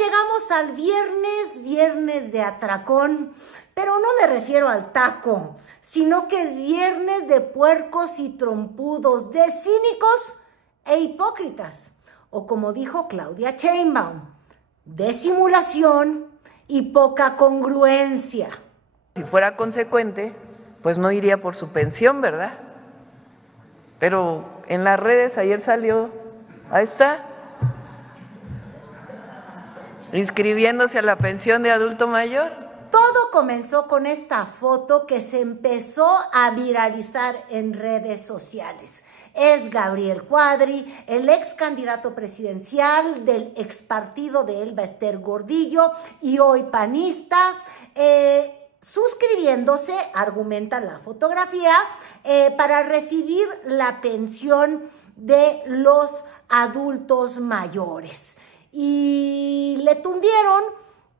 llegamos al viernes de atracón, pero no me refiero al taco, sino que es viernes de puercos y trompudos, de cínicos e hipócritas, o como dijo Claudia Sheinbaum, de simulación y poca congruencia. Si fuera consecuente, pues no iría por su pensión, ¿verdad? Pero en las redes ayer salió, ahí está, inscribiéndose a la pensión de adulto mayor. Todo comenzó con esta foto que se empezó a viralizar en redes sociales. Es Gabriel Cuadri, el ex candidato presidencial del ex partido de Elba Ester Gordillo y hoy panista, suscribiéndose, argumenta la fotografía, para recibir la pensión de los adultos mayores. Y le tundieron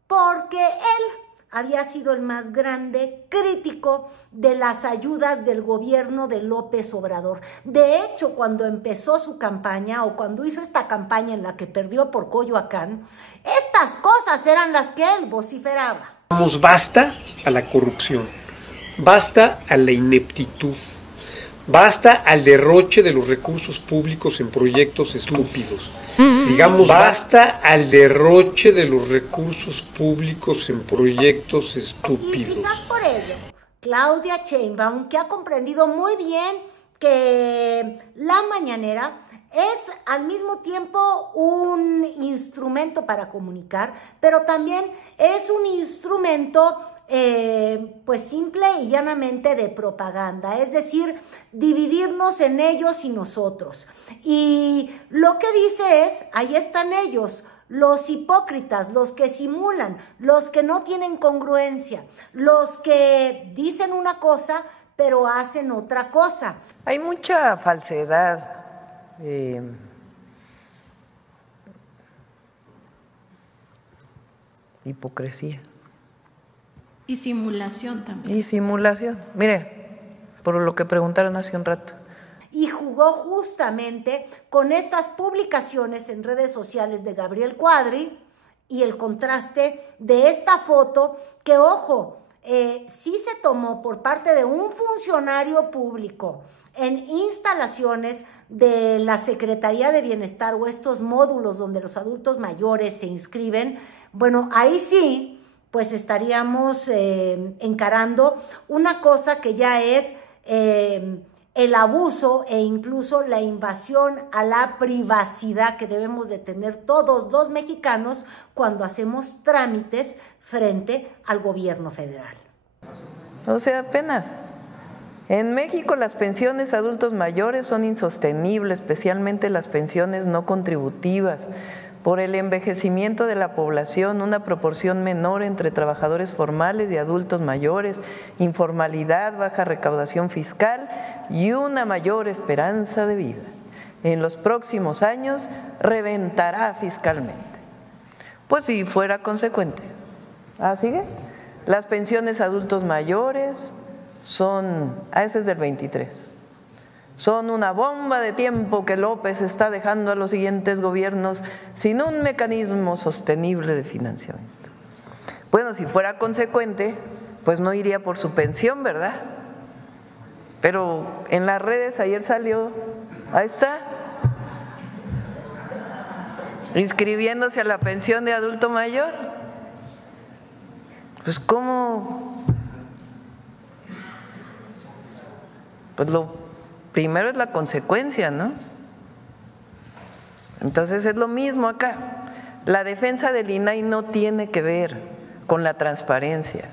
porque él había sido el más grande crítico de las ayudas del gobierno de López Obrador. De hecho, cuando empezó su campaña o cuando hizo esta campaña en la que perdió por Coyoacán, estas cosas eran las que él vociferaba. Basta a la corrupción, basta a la ineptitud, basta al derroche de los recursos públicos en proyectos estúpidos. Digamos, basta al derroche de los recursos públicos en proyectos estúpidos. Y quizás por ello, Claudia Sheinbaum, que ha comprendido muy bien que la mañanera es al mismo tiempo un instrumento para comunicar, pero también es un instrumento pues simple y llanamente de propaganda, es decir, dividirnos en ellos y nosotros. Y lo que dice es, ahí están ellos, los hipócritas, los que simulan, los que no tienen congruencia, los que dicen una cosa pero hacen otra cosa. Hay mucha falsedad, hipocresía. Y simulación también. Y simulación. Mire, por lo que preguntaron hace un rato. Y jugó justamente con estas publicaciones en redes sociales de Gabriel Cuadri y el contraste de esta foto que, ojo, sí se tomó por parte de un funcionario público en instalaciones de la Secretaría de Bienestar o estos módulos donde los adultos mayores se inscriben. Bueno, ahí sí, pues estaríamos encarando una cosa que ya es el abuso e incluso la invasión a la privacidad que debemos de tener todos los mexicanos cuando hacemos trámites frente al gobierno federal. O sea, apenas. En México las pensiones a adultos mayores son insostenibles, especialmente las pensiones no contributivas. Por el envejecimiento de la población, una proporción menor entre trabajadores formales y adultos mayores, informalidad, baja recaudación fiscal y una mayor esperanza de vida. En los próximos años reventará fiscalmente. Pues si fuera consecuente. ¿Ah, sigue? Las pensiones a adultos mayores son, ese es del 23. Son una bomba de tiempo que López está dejando a los siguientes gobiernos sin un mecanismo sostenible de financiamiento. Bueno, si fuera consecuente, pues no iría por su pensión, ¿verdad? Pero en las redes ayer salió, ahí está, inscribiéndose a la pensión de adulto mayor. Pues ¿cómo? Pues lo primero es la consecuencia, ¿no? Entonces es lo mismo acá. La defensa del INAI no tiene que ver con la transparencia.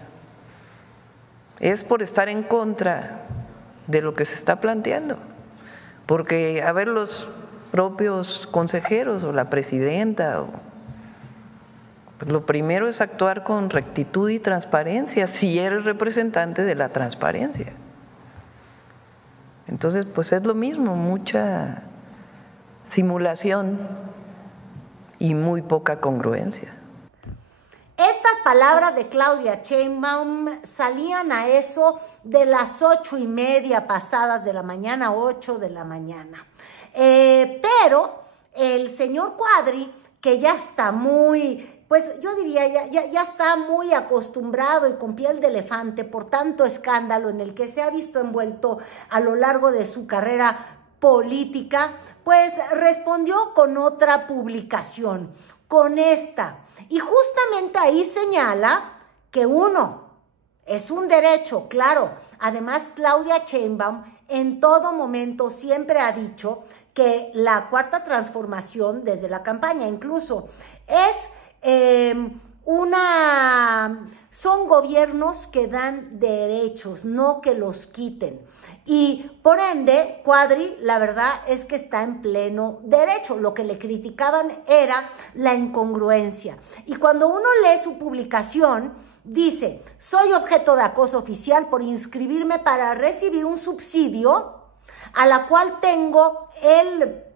Es por estar en contra de lo que se está planteando. Porque, a ver, los propios consejeros o la presidenta, pues lo primero es actuar con rectitud y transparencia, si eres representante de la transparencia. Entonces, pues es lo mismo, mucha simulación y muy poca congruencia. Estas palabras de Claudia Sheinbaum salían a eso de las 8:30 pasadas de la mañana, 8 de la mañana. Pero el señor Cuadri, que ya está muy pues yo diría, ya está muy acostumbrado y con piel de elefante por tanto escándalo en el que se ha visto envuelto a lo largo de su carrera política, pues respondió con otra publicación, con esta. Y justamente ahí señala que uno, es un derecho, claro. Además, Claudia Sheinbaum en todo momento siempre ha dicho que la cuarta transformación, desde la campaña incluso, son gobiernos que dan derechos, no que los quiten. Y por ende, Cuadri, la verdad es que está en pleno derecho. Lo que le criticaban era la incongruencia. Y cuando uno lee su publicación, dice, soy objeto de acoso oficial por inscribirme para recibir un subsidio a la cual tengo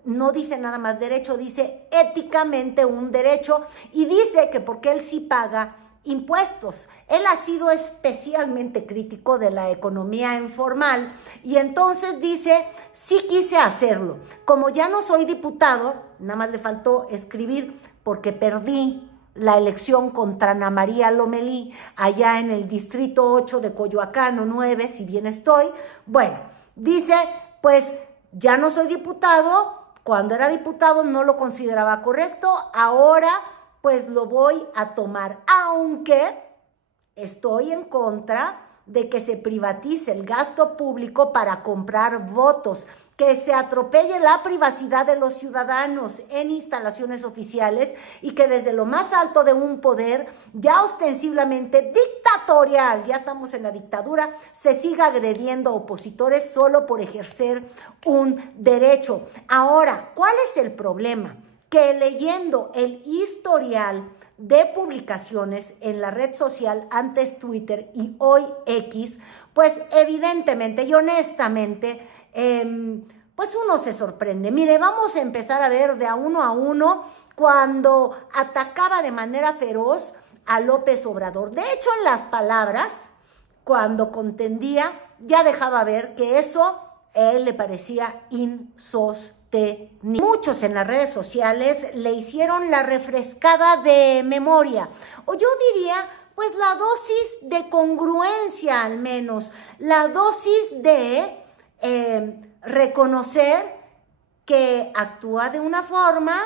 no dice nada más derecho, dice éticamente un derecho, y dice que porque él sí paga impuestos. Él ha sido especialmente crítico de la economía informal y entonces dice, sí quise hacerlo. Como ya no soy diputado, nada más le faltó escribir porque perdí la elección contra Ana María Lomelí allá en el distrito 8 de Coyoacán o 9, si bien estoy. Bueno, dice, pues ya no soy diputado. Cuando era diputado no lo consideraba correcto, ahora pues lo voy a tomar, aunque estoy en contra de que se privatice el gasto público para comprar votos, que se atropelle la privacidad de los ciudadanos en instalaciones oficiales y que desde lo más alto de un poder ya ostensiblemente dictatorial, ya estamos en la dictadura, se siga agrediendo a opositores solo por ejercer un derecho. Ahora, ¿cuál es el problema? Que leyendo el historial de publicaciones en la red social, antes Twitter y hoy X, pues evidentemente y honestamente, pues uno se sorprende. Mire, vamos a empezar a ver de a uno cuando atacaba de manera feroz a López Obrador. De hecho, en las palabras, cuando contendía, ya dejaba ver que eso a él le parecía insostenible. Muchos en las redes sociales le hicieron la refrescada de memoria, o yo diría, pues la dosis de congruencia al menos, la dosis de reconocer que actúa de una forma,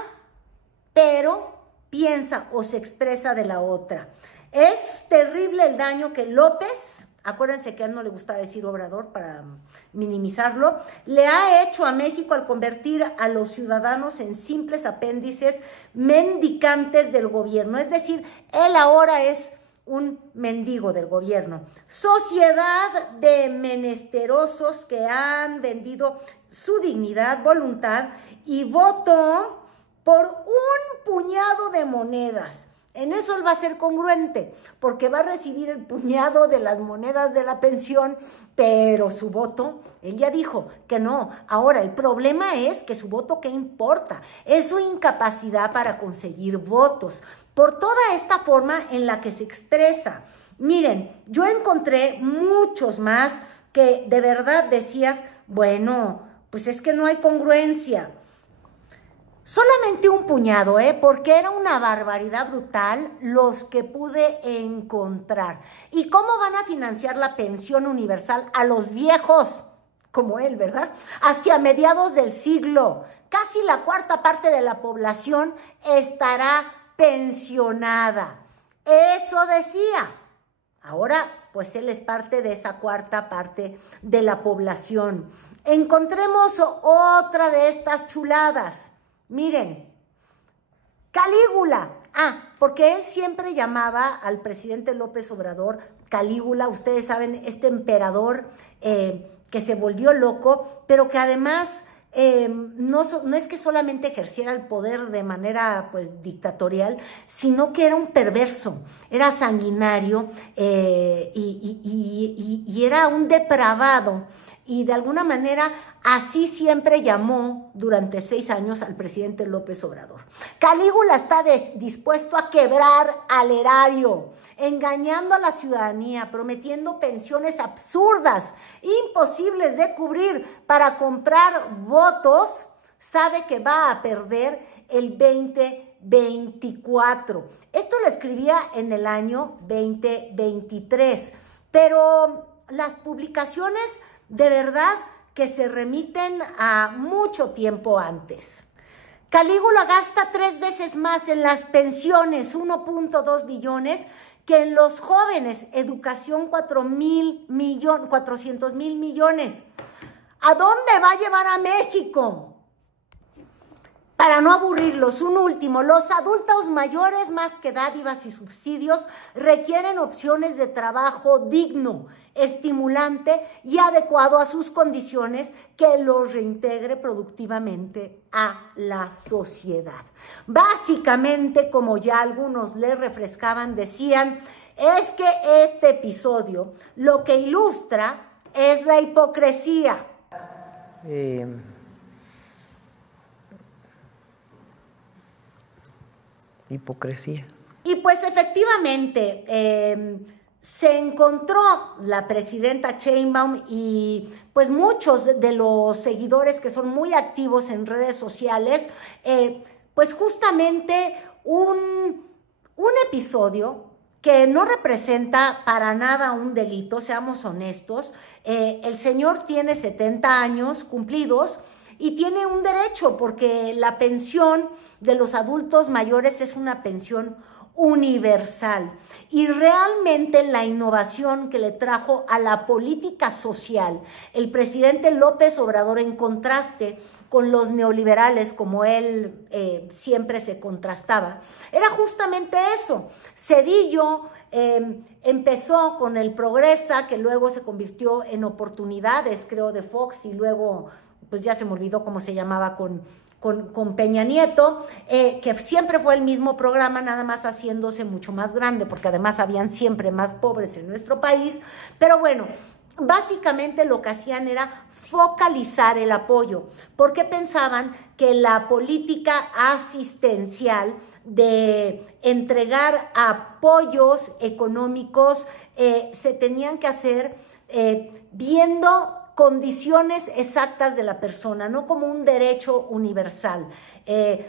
pero piensa o se expresa de la otra. Es terrible el daño que López, acuérdense que a él no le gustaba decir Obrador para minimizarlo, le ha hecho a México al convertir a los ciudadanos en simples apéndices mendicantes del gobierno. Es decir, él ahora es un mendigo del gobierno. Sociedad de menesterosos que han vendido su dignidad, voluntad y voto por un puñado de monedas. En eso él va a ser congruente, porque va a recibir el puñado de las monedas de la pensión, pero su voto, él ya dijo que no. Ahora, el problema es que su voto, ¿qué importa? Es su incapacidad para conseguir votos, por toda esta forma en la que se expresa. Miren, yo encontré muchos más que de verdad decías, bueno, pues es que no hay congruencia. Solamente un puñado, porque era una barbaridad brutal los que pude encontrar. ¿Y cómo van a financiar la pensión universal a los viejos, como él, verdad? Hacia mediados del siglo, casi la cuarta parte de la población estará pensionada. Eso decía. Ahora, pues él es parte de esa cuarta parte de la población. Encontremos otra de estas chuladas. Miren, Calígula. Porque él siempre llamaba al presidente López Obrador Calígula. Ustedes saben, este emperador que se volvió loco, pero que además no es que solamente ejerciera el poder de manera pues dictatorial, sino que era un perverso, era sanguinario y era un depravado. Y de alguna manera así siempre llamó durante 6 años al presidente López Obrador. Calígula está dispuesto a quebrar al erario, engañando a la ciudadanía, prometiendo pensiones absurdas, imposibles de cubrir para comprar votos. Sabe que va a perder el 20 2024. Esto lo escribía en el año 2023, pero las publicaciones de verdad que se remiten a mucho tiempo antes. Calígula gasta 3 veces más en las pensiones, 1.2 billones, que en los jóvenes, educación 400 mil millones. ¿A dónde va a llevar a México? Para no aburrirlos, un último, los adultos mayores, más que dádivas y subsidios, requieren opciones de trabajo digno, estimulante y adecuado a sus condiciones que los reintegre productivamente a la sociedad. Básicamente, como ya algunos le refrescaban, decían, es que este episodio lo que ilustra es la hipocresía. Hipocresía. Y pues efectivamente se encontró la presidenta Sheinbaum y pues muchos de los seguidores que son muy activos en redes sociales, pues justamente un episodio que no representa para nada un delito, seamos honestos. El señor tiene 70 años cumplidos y tiene un derecho porque la pensión de los adultos mayores es una pensión universal y realmente la innovación que le trajo a la política social el presidente López Obrador, en contraste con los neoliberales como él siempre se contrastaba, era justamente eso. Cedillo empezó con el Progresa, que luego se convirtió en Oportunidades, creo, de Fox, y luego pues ya se me olvidó cómo se llamaba con Peña Nieto, que siempre fue el mismo programa, nada más haciéndose mucho más grande, porque además habían siempre más pobres en nuestro país. Pero bueno, básicamente lo que hacían era focalizar el apoyo, porque pensaban que la política asistencial de entregar apoyos económicos se tenían que hacer viendo condiciones exactas de la persona, no como un derecho universal,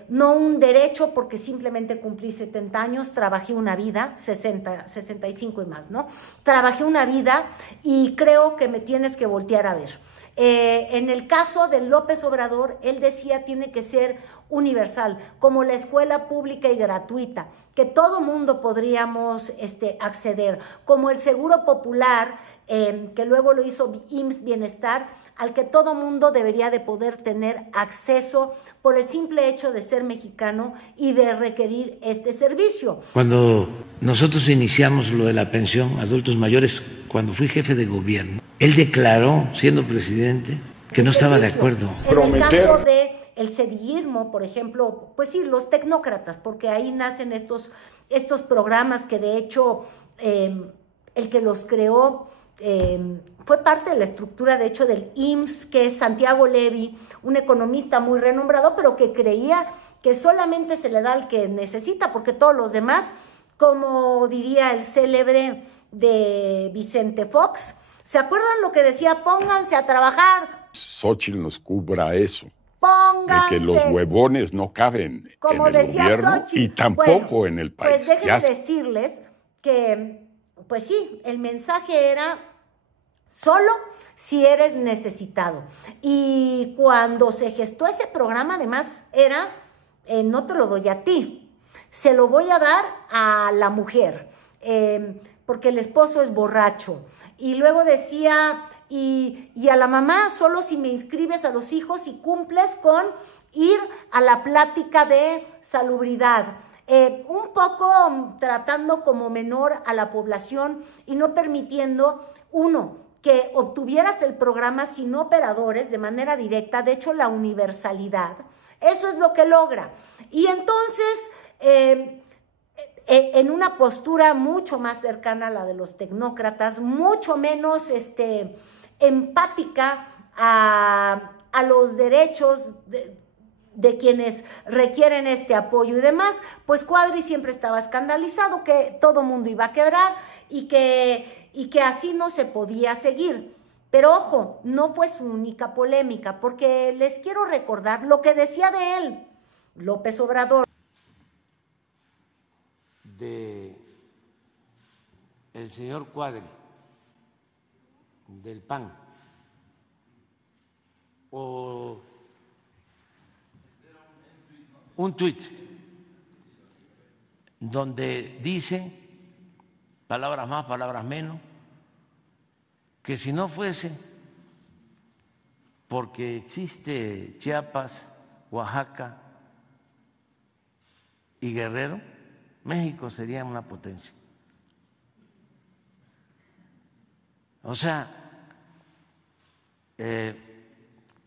no un derecho porque simplemente cumplí 70 años, trabajé una vida, 60, 65 y más, ¿no? Trabajé una vida y creo que me tienes que voltear a ver. En el caso de López Obrador, él decía tiene que ser universal, como la escuela pública y gratuita, que todo mundo podríamos acceder, como el seguro popular, que luego lo hizo IMSS Bienestar, al que todo mundo debería de poder tener acceso por el simple hecho de ser mexicano y de requerir este servicio. Cuando nosotros iniciamos lo de la pensión a adultos mayores, cuando fui jefe de gobierno, él declaró, siendo presidente, que no estaba de acuerdo. En el caso del cedillismo, por ejemplo, pues sí, los tecnócratas, porque ahí nacen estos programas que de hecho el que los creó fue parte de la estructura, de hecho, del IMSS, que es Santiago Levy, un economista muy renombrado, pero que creía que solamente se le da al que necesita, porque todos los demás, como diría el célebre de Vicente Fox, ¿se acuerdan lo que decía? Pónganse a trabajar. Xóchitl nos cubra eso. Pónganse. De que los huevones no caben como en el decía gobierno Xóchitl, y tampoco bueno, en el país. Pues déjenme decirles que, pues sí, el mensaje era solo si eres necesitado. Y cuando se gestó ese programa, además, era, no te lo doy a ti, se lo voy a dar a la mujer, porque el esposo es borracho. Y luego decía, y a la mamá, solo si me inscribes a los hijos y cumples con ir a la plática de salubridad. Un poco tratando como menor a la población y no permitiendo, uno, que obtuvieras el programa sin operadores de manera directa, de hecho la universalidad, eso es lo que logra. Y entonces, en una postura mucho más cercana a la de los tecnócratas, mucho menos empática a los derechos de quienes requieren este apoyo y demás, pues Cuadri siempre estaba escandalizado que todo mundo iba a quebrar y que así no se podía seguir. Pero ojo, no fue su única polémica, porque les quiero recordar lo que decía de él López Obrador. de el señor Cuadri, del PAN, o un tuit donde dice, palabras más, palabras menos, que si no fuese porque existe Chiapas, Oaxaca y Guerrero, México sería una potencia. O sea,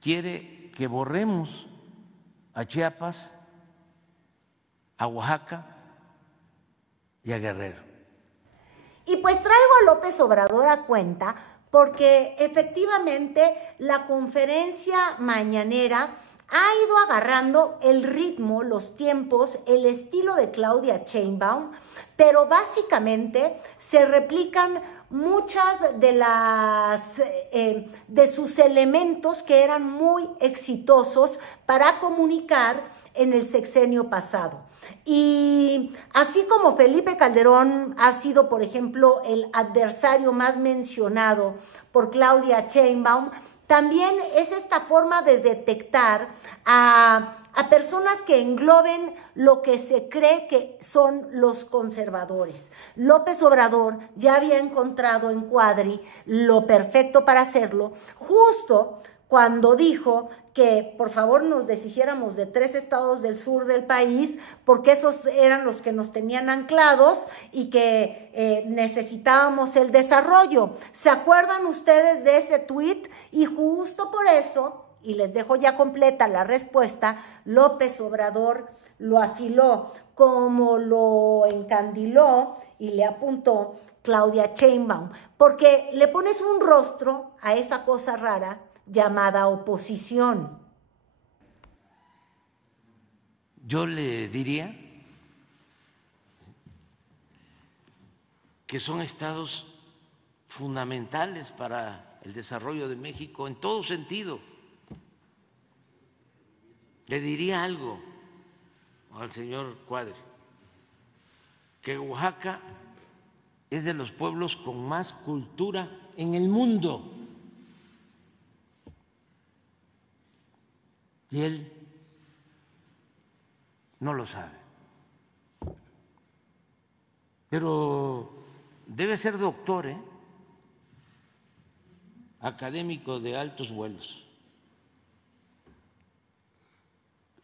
quiere que borremos a Chiapas, a Oaxaca y a Guerrero. Y pues traigo a López Obrador a cuenta porque efectivamente la conferencia mañanera ha ido agarrando el ritmo, los tiempos, el estilo de Claudia Sheinbaum, pero básicamente se replican muchas de de sus elementos que eran muy exitosos para comunicar en el sexenio pasado. Y así como Felipe Calderón ha sido, por ejemplo, el adversario más mencionado por Claudia Sheinbaum, también es esta forma de detectar a personas que engloben lo que se cree que son los conservadores. López Obrador ya había encontrado en Cuadri lo perfecto para hacerlo, justo cuando dijo que por favor nos deshiciéramos de 3 estados del sur del país, porque esos eran los que nos tenían anclados y que necesitábamos el desarrollo. ¿Se acuerdan ustedes de ese tuit? Y justo por eso, y les dejo ya completa la respuesta, López Obrador lo afiló como lo encandiló y le apuntó Claudia Sheinbaum, porque le pones un rostro a esa cosa rara llamada oposición. Yo le diría que son estados fundamentales para el desarrollo de México en todo sentido. Le diría algo al señor Cuadri, que Oaxaca es de los pueblos con más cultura en el mundo. Y él no lo sabe. Pero debe ser doctor, académico de altos vuelos.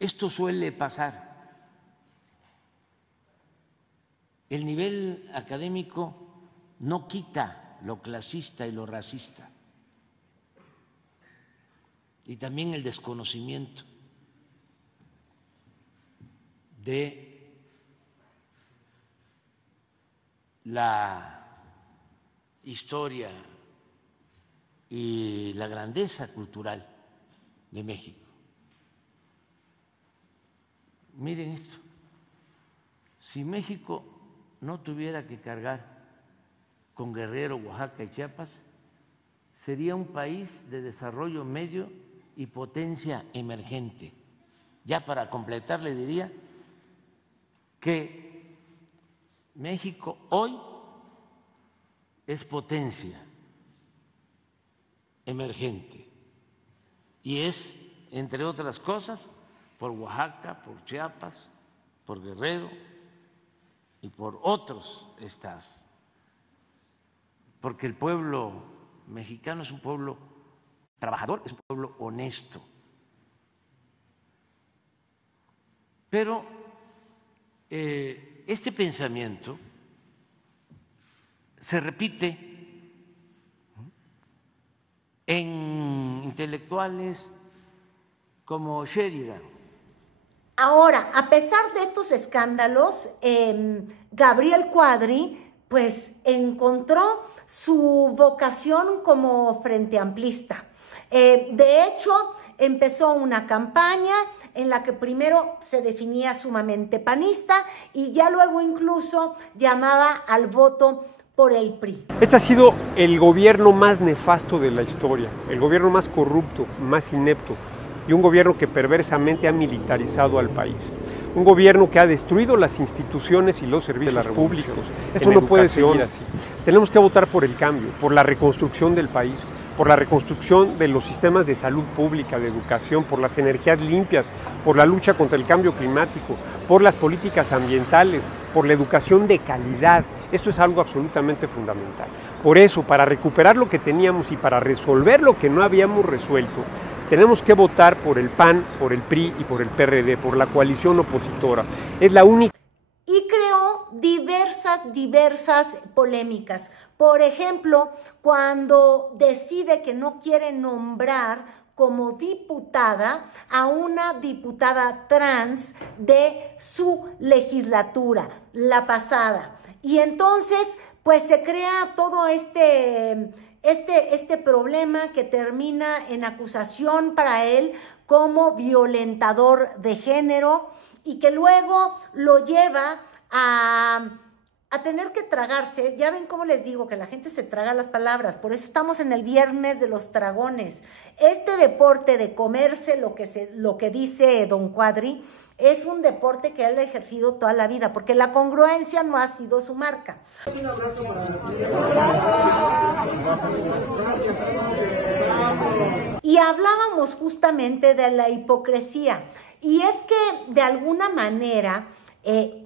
Esto suele pasar. El nivel académico no quita lo clasista y lo racista. Y también el desconocimiento de la historia y la grandeza cultural de México. Miren esto, si México no tuviera que cargar con Guerrero, Oaxaca y Chiapas, sería un país de desarrollo medio y potencia emergente. Ya para completar le diría que México hoy es potencia emergente y es, entre otras cosas, por Oaxaca, por Chiapas, por Guerrero y por otros estados, porque el pueblo mexicano es un pueblo trabajador, es un pueblo honesto. Pero este pensamiento se repite en intelectuales como Sheridan. Ahora, a pesar de estos escándalos, Gabriel Cuadri pues encontró su vocación como frente amplista. De hecho, empezó una campaña en la que primero se definía sumamente panista y ya luego incluso llamaba al voto por el PRI. Este ha sido el gobierno más nefasto de la historia, el gobierno más corrupto, más inepto. y un gobierno que perversamente ha militarizado al país. Un gobierno que ha destruido las instituciones y los servicios públicos. Eso no puede seguir así. Tenemos que votar por el cambio, por la reconstrucción del país, por la reconstrucción de los sistemas de salud pública, de educación, por las energías limpias, por la lucha contra el cambio climático, por las políticas ambientales, por la educación de calidad. Esto es algo absolutamente fundamental. Por eso, para recuperar lo que teníamos y para resolver lo que no habíamos resuelto, tenemos que votar por el PAN, por el PRI y por el PRD, por la coalición opositora. Es la única. Y creó diversas polémicas. Por ejemplo, cuando decide que no quiere nombrar como diputada a una diputada trans de su legislatura, la pasada. Y entonces, pues se crea todo este problema que termina en acusación para él como violentador de género y que luego lo lleva a tener que tragarse. Ya ven cómo les digo que la gente se traga las palabras, por eso estamos en el viernes de los tragones. Este deporte de comerse lo que dice don Quadri es un deporte que él ha ejercido toda la vida, porque la congruencia no ha sido su marca. Y hablábamos justamente de la hipocresía, y es que de alguna manera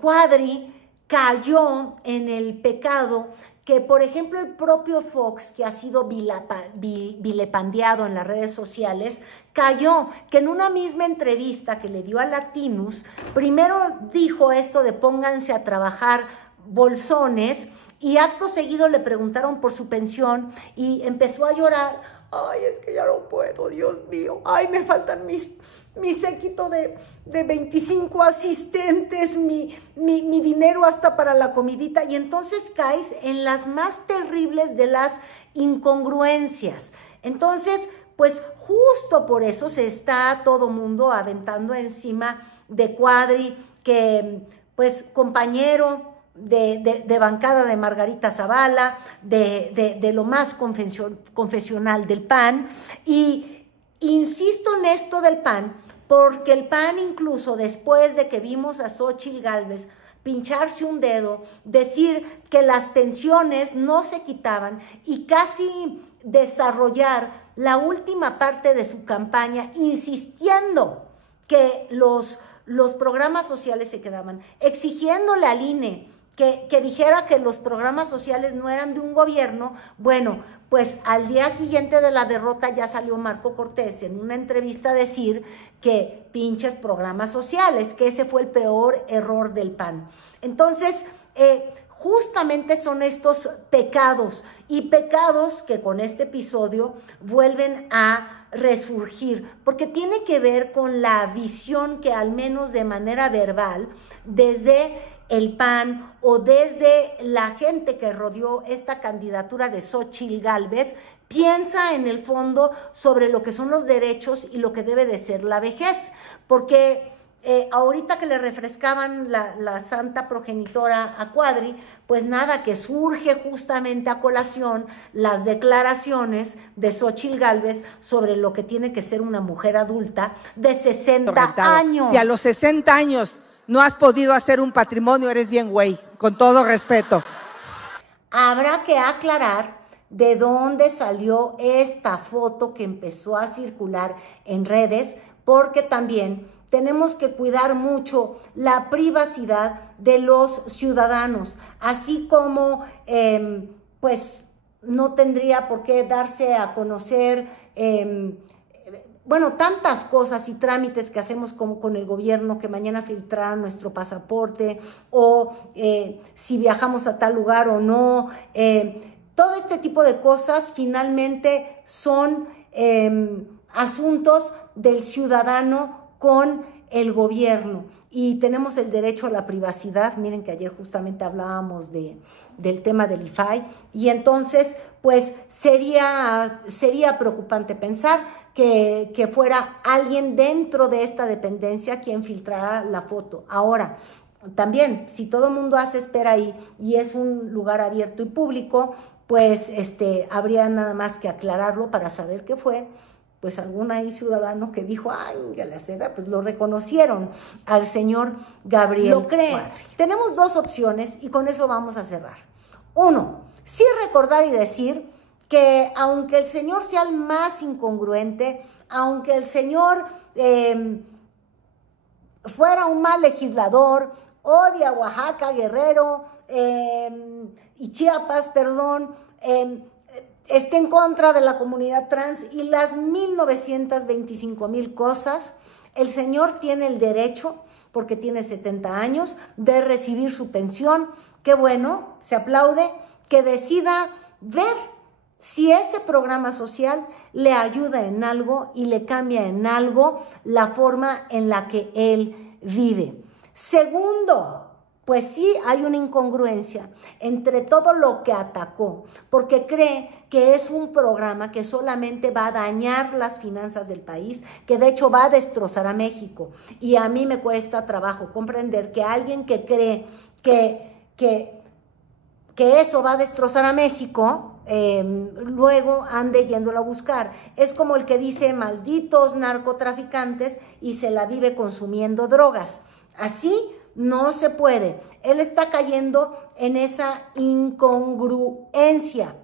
Quadri cayó en el pecado que, por ejemplo, el propio Fox, que ha sido vilepandeado en las redes sociales, cayó que en una misma entrevista que le dio a Latinus, primero dijo esto de pónganse a trabajar bolsones, y acto seguido le preguntaron por su pensión y empezó a llorar. Ay, es que ya no puedo, Dios mío. Ay, me faltan mi séquito de 25 asistentes, mi dinero hasta para la comidita. Y entonces caes en las más terribles de las incongruencias. Entonces, pues justo por eso se está todo mundo aventando encima de Quadri, que pues compañero de bancada de Margarita Zavala, de lo más confesional del PAN. Y insisto en esto del PAN, porque el PAN, incluso después de que vimos a Xóchitl Gálvez pincharse un dedo, decir que las pensiones no se quitaban y casi desarrollar la última parte de su campaña insistiendo que los programas sociales se quedaban, exigiéndole al INE que dijera que los programas sociales no eran de un gobierno. Bueno, pues al día siguiente de la derrota ya salió Marco Cortés en una entrevista a decir que pinches programas sociales, que ese fue el peor error del PAN. Entonces, justamente son estos pecados, y pecados que con este episodio vuelven a resurgir, porque tiene que ver con la visión que, al menos de manera verbal, desde el PAN o desde la gente que rodeó esta candidatura de Xóchitl Gálvez, piensa en el fondo sobre lo que son los derechos y lo que debe de ser la vejez, porque ahorita que le refrescaban la santa progenitora a Quadri, pues nada, que surge justamente a colación las declaraciones de Xóchitl Gálvez sobre lo que tiene que ser una mujer adulta de 60 años. Si a los 60 años no has podido hacer un patrimonio, eres bien güey, con todo respeto. Habrá que aclarar de dónde salió esta foto que empezó a circular en redes, porque también tenemos que cuidar mucho la privacidad de los ciudadanos, así como pues no tendría por qué darse a conocer bueno, tantas cosas y trámites que hacemos con el gobierno, que mañana filtrarán nuestro pasaporte, o si viajamos a tal lugar o no. Todo este tipo de cosas finalmente son asuntos del ciudadano con el gobierno, y tenemos el derecho a la privacidad. Miren que ayer justamente hablábamos del tema del IFAI, y entonces pues sería preocupante pensar que fuera alguien dentro de esta dependencia quien filtrara la foto. Ahora, también, si todo el mundo hace espera ahí y es un lugar abierto y público, pues habría nada más que aclararlo para saber qué fue, pues algún ahí ciudadano que dijo, ay, Galaceda, pues lo reconocieron al señor Gabriel. Lo cree. Tenemos dos opciones y con eso vamos a cerrar. Uno, sí recordar y decir que aunque el señor sea el más incongruente, aunque el señor fuera un mal legislador, odia Oaxaca, Guerrero y Chiapas, perdón, esté en contra de la comunidad trans y las 1925,000 cosas, el señor tiene el derecho, porque tiene 70 años, de recibir su pensión. Qué bueno, se aplaude, que decida ver si ese programa social le ayuda en algo y le cambia en algo la forma en la que él vive. Segundo, pues sí hay una incongruencia entre todo lo que atacó, porque cree que es un programa que solamente va a dañar las finanzas del país, que de hecho va a destrozar a México. Y a mí me cuesta trabajo comprender que alguien que cree que eso va a destrozar a México, luego ande yéndolo a buscar. Es como el que dice malditos narcotraficantes y se la vive consumiendo drogas. Así no se puede. Él está cayendo en esa incongruencia.